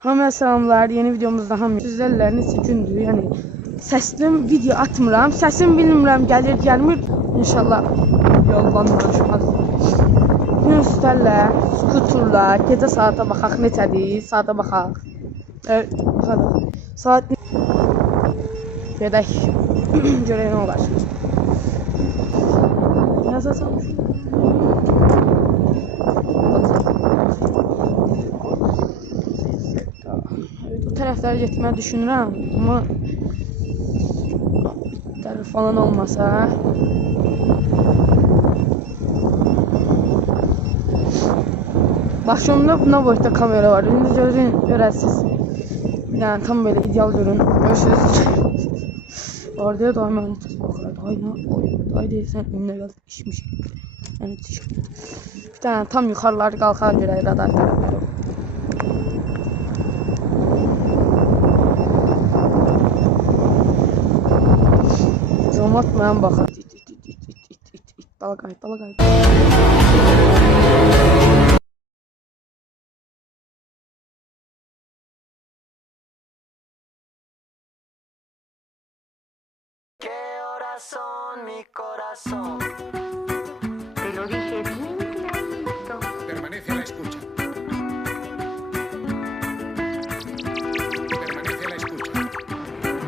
Hamıya salamlar, yeni videomuzda hamı sizlərlə neçə gündür, yəni səslim video atmıram, səsim bilmirəm, gəlir, gəlmir. İnşallah yollanmışıq. Gün üstələ, skuturla, gecə saata baxaq neçədir, saata baxaq. Saat gedək, görək nə olar. Yazacağım. Bu tərəflərə getməyi düşünürəm, amma tərəf falan olmasa. Başımda buna boyutda kamera var. İndi görün, görəsiz. Yəni tam belə ideal görün. Görürsünüz. Orada da mən baxıram. Ay deyirsən, önünə gəl işmiş. Yəni bir dənə tam yuxarıları qalxar görək radar tərəfləri. Zomat mən baxar. Dala qayıt, dala qayıt. Mi corazón. Te lo dije bien clarito. Permanece a la escucha. Permanece a la escucha.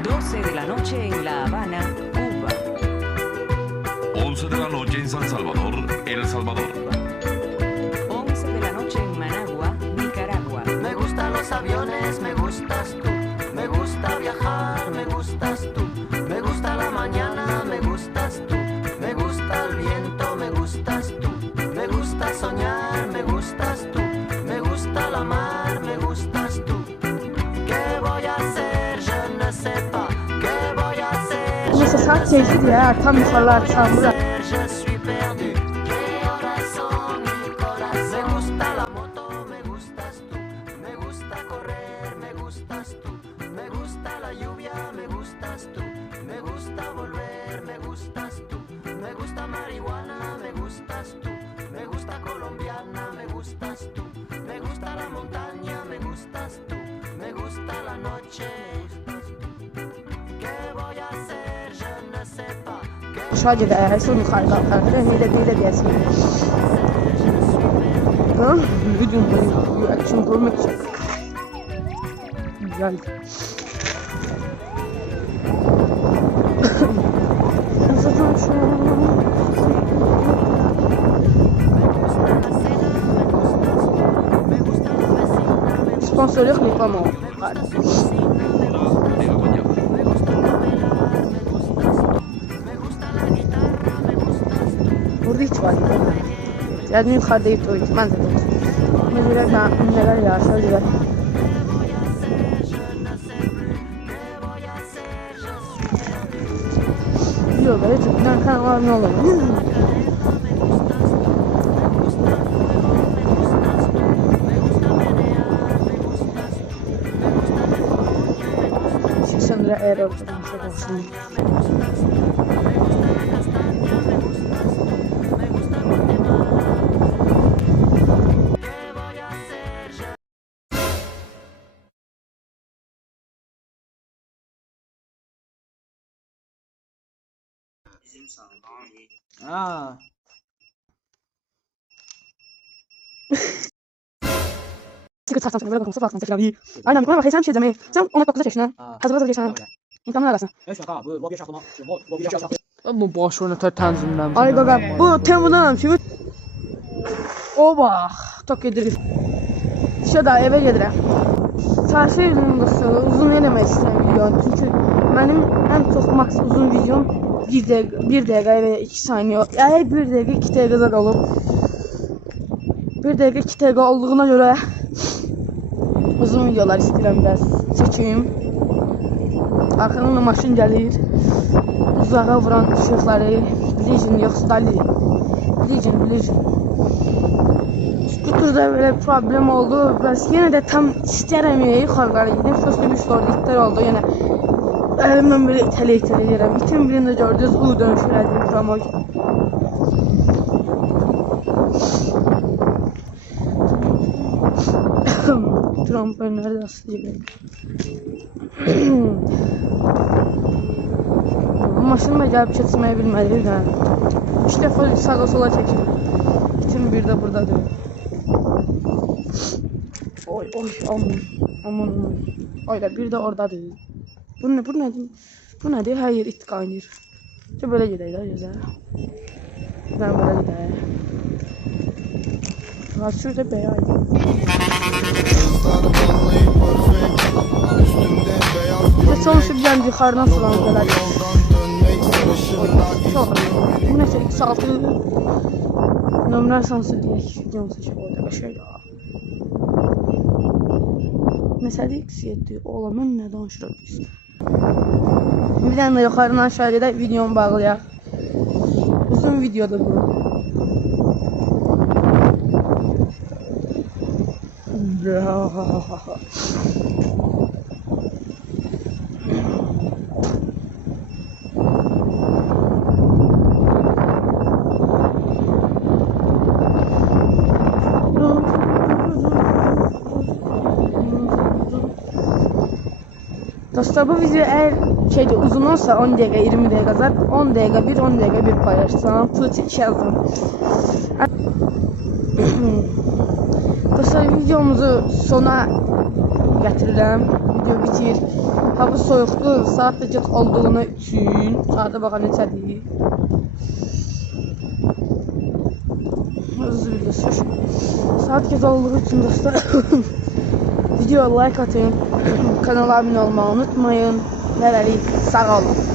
12 de la noche en La Habana, Cuba. 11 de la noche en San Salvador, El Salvador. 11 de la noche en Managua, Nicaragua. Me gustan los aviones, me gustas tú. Me gusta viajar, me gustas tú. Me gusta la mañana, me gustas tú. Me gusta el viento, me gustas tú. Me gusta soñar, me gustas tú. Me gusta la mar, me gustas tú. ¿Qué voy a hacer? Je ne sais pas. ¿Qué voy a hacer? Neyse saat 8'dir ya, tam yukarılar çamura. Je suis perdu. ¿Qué horas son, mi corazón? Me gusta la moto, me gustas tú. Me gusta correr, me gustas tú. Me gusta la lluvia, me gustas tú. Me gusta volver, me gustas tú. Me gusta marihuana, me gustas tú. Me gusta colombiana, me gustas tú. Me gusta la montaña, me gustas tú. Me gusta la noche, me gustas tú. ¿Qué voy a hacer? Je ne sais pas. Aşağı gider, son yukarı kalkar. Böyle diyesin. Ha? Videomu action görmek için. Güzel. Sponsor yok mu? Tamam. Burada hiç var. Yani yukarıda yutuydu. Ben de mesela neler yağsa güzel. Yok böyle çok kanallar ne olur? Sonra eğer ortadan çok olsun. Aa. Sıkı taksan böyle bakın sıfır taksan abi. Aynen bana bak sen bir şey demeye. Sen 19 yaşına. Hazır geçen. İmkanlar arasın. Ama boş ver tanzimden. Ay gaga bu temudan şu. Oba. Çok yedir. İşte daha eve gedirəm. Çarşı ilində uzun eləmək istəmirəm çünki mənim ən çox maks uzun videom 1 dəqiqə və 2 saniyə. Yəni 1 dəqiqə 2 dəqiqədən olub. 1 dəqiqə 2 dəqiqə olduğuna görə uzun videolar istəyirəm bəs çəkim. Arxadan maşın gəlir. Uzağa vuran işıqları, Legion yoxsa Dali. Legion. Skuturda böyle problem oldu. Bəs yenə də tam istəyirəm yuxarılara gedim. Sözlü bir sordu itlər oldu. Yəni əlimdən belə itələ edirəm. İtin birində gördünüz, U dönüş elədim tamam. Trampolinler de asılı gibi. Maşınla gelip keçmeyi bilmedi bir tane. 3 defa sağa sola çekildi. İtin bir de buradadır. Oy oy aman. Ayda bir de oradadır. Bu nedir? Bu nedir? Hayır it kaynıyor. İşte böyle gidelim de güzel. Ben böyle gidelim. Şurada beyaz. Ve sonuçta bir an yukarıdan sulan kadar. Çok bu neyse x6 numara sansür diye videom seçip orada şöyle. Mesela x7 oğlanın ne danışırıq biz. Bir tane de yukarıdan aşağıya da videomu bağlayaq. Uzun videoda bu. Dostlar bu video eğer uzun olsa 10 dakika 20 dakika zaten 10 dakika bir paylaşsam tuğçe yazdım. Dostlar videomuzu sona getirelim. Video bitir. Hava soyuqdur. Saat da geç olduğuna üçün. Saate baxan neçədir? Hızlı videosu. Saat geç olduğu üçün dostlar. Videoya like atın. Kanala abone olmayı unutmayın. Sağ olun.